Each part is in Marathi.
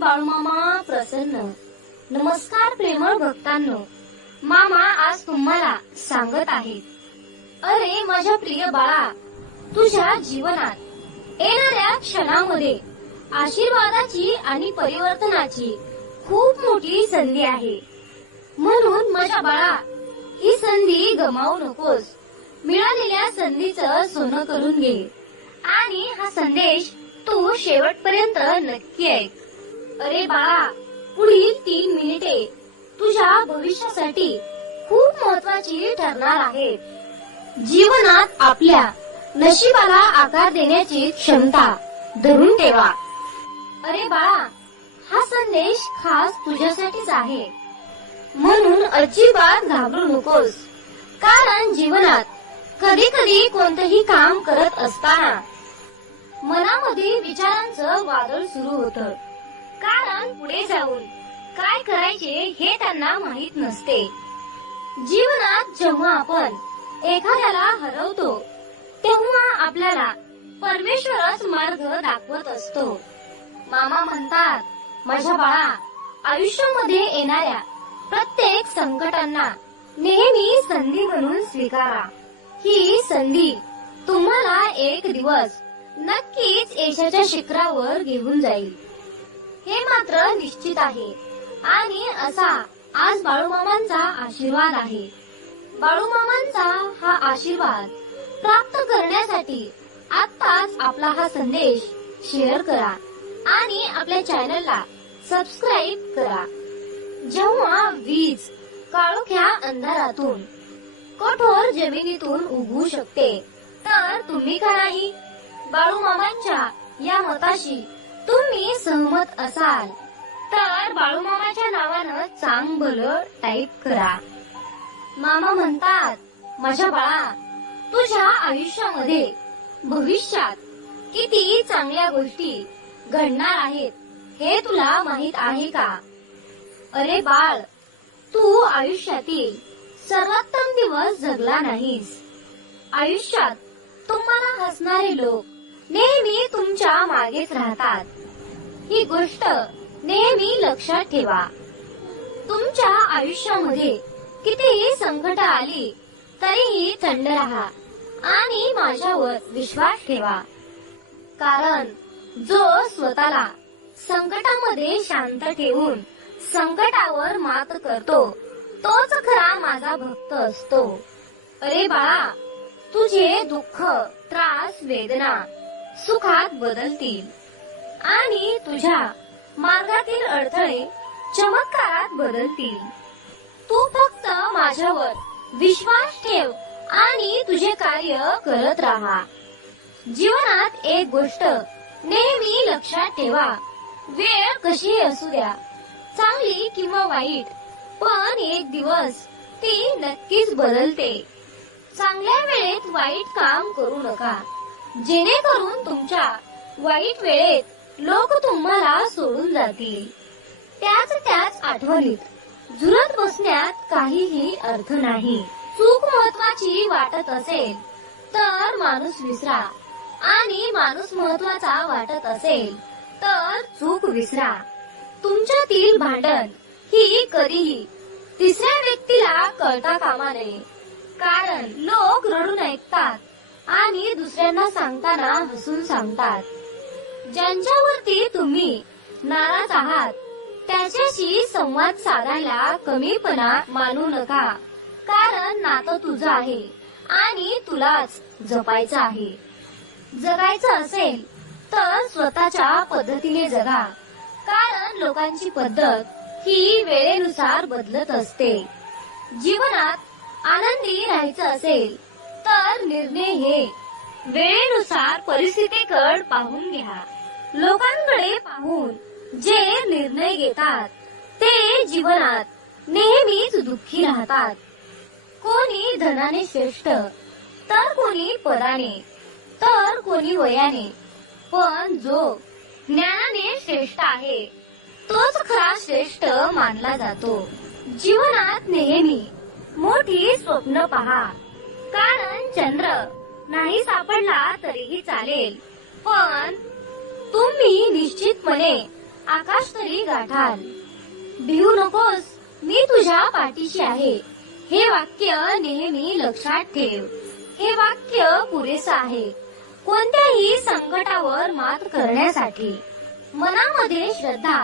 बाळूमामा प्रसन्न. नमस्कार प्रेमळ भक्तांनो. मामा आज तुम्हाला सांगत आहेत. अरे माझ्या प्रिय बाळा तुझ्या जीवनात येणाऱ्या क्षणामध्ये आशीर्वादाची आणि परिवर्तनाची खूप मोठी संधी आहे. म्हणून माझ्या बाळा ही संधी गमावू नकोस. मिळालेल्या संधीचं सोनं करून घे. आणि हा संदेश तू शेवटपर्यंत नक्की ऐक. अरे बाळा पुढील तीन मिनिटे तुझ्या भविष्यासाठी खूप महत्वाची ठरणार आहेत. जीवनात आपल्या नशिबाला आकार देण्याची क्षमता धरून ठेवा. अरे बाळा हा संदेश खास तुझ्यासाठीच आहे. म्हणून अजिबात घाबरू नकोस. कारण जीवनात कधी कधी कोणतंही काम करत असताना मनामध्ये विचारांचं वादळ सुरू होतं. कारण पुढे जाऊन काय करायचे हे त्यांना माहीत नसते. जीवनात जेव्हा आपण एखाद्याला हरवतो तेव्हा आपल्याला परमेश्वरच मार्ग दाखवत असतो. मामा म्हणतात माझ्या बाळा आयुष्यामध्ये येणाऱ्या प्रत्येक संकटांना नेहमी संधी म्हणून स्वीकारा. ही संधी तुम्हाला एक दिवस नक्कीच यशाच्या शिखरावर घेऊन जाईल. हे मात्र निश्चित आहे. आणि असा आज बाळूमामांचा आशीर्वाद आहे. बाळूमामांचा हा आशीर्वाद प्राप्त करण्यासाठी आत्ताच आपला हा संदेश शेअर करा आणि आपल्या चॅनलला सबस्क्राईब करा. जेव्हा वीज काळोख्या अंधारातून कठोर जमिनीतून उगवू शकते तर तुम्ही का नाही? बाळूमामांच्या या मताशी सहमत असाल तर बाळूमामाच्या नावानं चांग भलं टाईप करा. मामा म्हणतात माझ्या बाळा तुझ्या आयुष्यामध्ये भविष्यात किती चांगल्या गोष्टी घडणार आहेत हे तुला माहीत आहे का? अरे बाळ तू आयुष्यातील सर्वोत्तम दिवस जगला नाहीस. आयुष्यात तुम्हाला हसणारे लोक नेहमी तुमच्या मागेच राहतात. ही गोष्ट नेहमी लक्षात ठेवा. तुमच्या आयुष्यामध्ये कितीही संकट आली तरीही थंड राहा आणि माझ्यावर विश्वास ठेवा. कारण जो स्वतःला संकटामध्ये शांत ठेवून संकटावर मात करतो तोच खरा माझा भक्त असतो. अरे बाळा तुझे दुःख त्रास वेदना सुखात बदलतील. आणि तुझ्या मार्गातील अडथळे चमत्कारात बदलतील. तू फक्त माझ्यावर विश्वास ठेव आणि तुझे कार्य करत राहा. जीवनात एक गोष्ट नेहमी लक्षात ठेवा. वेळ कशी असू द्या चांगली किंवा वाईट पण एक दिवस ती नक्कीच बदलते. चांगल्या वेळेत वाईट काम करू नका. जेणेकरून तुमच्या वाईट वेळेत लोक तुम्हाला सोडून जातील. त्याच त्याच आठवणीत झुरत बसण्यात काहीही अर्थ नाही. चूक महत्वाची वाटत असेल तर माणूस विसरा. आणि माणूस महत्त्वाचा वाटत असेल तर चूक विसरा. तुमच्यातील भांडण ही कधीही तिसऱ्या व्यक्तीला कळता कामा नये. कारण लोक रडून ऐकतात आणि दुसऱ्यांना सांगताना हसून सांगतात. ज्यांच्यावरती तुम्ही नाराज आहात त्याच्याशी संवाद साधायला कमीपणा मानू नका. कारण नातं तुझं आहे आणि तुलाच जपायचं आहे. जगायचं असेल तर स्वतःच्या पद्धतीने जगा. कारण लोकांची पद्धत ही वेळेनुसार बदलत असते. जीवनात आनंदी राहायचं असेल तर निर्णय हे वेळेनुसार परिस्थितीकड पाहून घ्या. लोकांकडे पाहून जे निर्णय घेतात ते जीवनात नेहमीच दुःखी राहतात. कोणी धनाने श्रेष्ठ तर कोणी पदाने तर कोणी वयाने. पण जो ज्ञानाने श्रेष्ठ आहे तोच खरा श्रेष्ठ मानला जातो. जीवनात नेहमी मोठी स्वप्न पहा. कारण चंद्र नाही सापडला तरीही चालेल. पण तुम्ही निश्चितपणे आकाश तरी गाठाल. भिवू नकोस मी तुझ्या पाठीशी आहे. हे वाक्य नेहमी लक्षात ठेव. हे वाक्य पुरेसं आहे. कोणत्याही संकटावर मात करण्यासाठी मनामध्ये श्रद्धा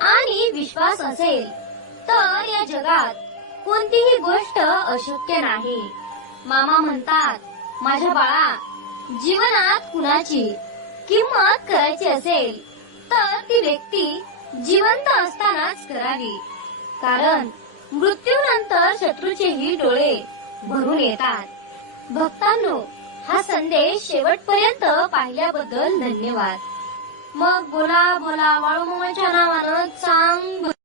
आणि विश्वास असेल तर या जगात कोणतीही गोष्ट अशक्य नाही. मामा म्हणतात माझ्या बाळा जीवनात कुणाची किंमत करायची असेल तर ती व्यक्ती जिवंत असतानाच करावी. कारण मृत्यूनंतर शत्रूचेही डोळे भरून येतात. भक्तांनो हा संदेश शेवटपर्यंत पाहिल्याबद्दल धन्यवाद. मग बोला बोला वाळू नावानं चांग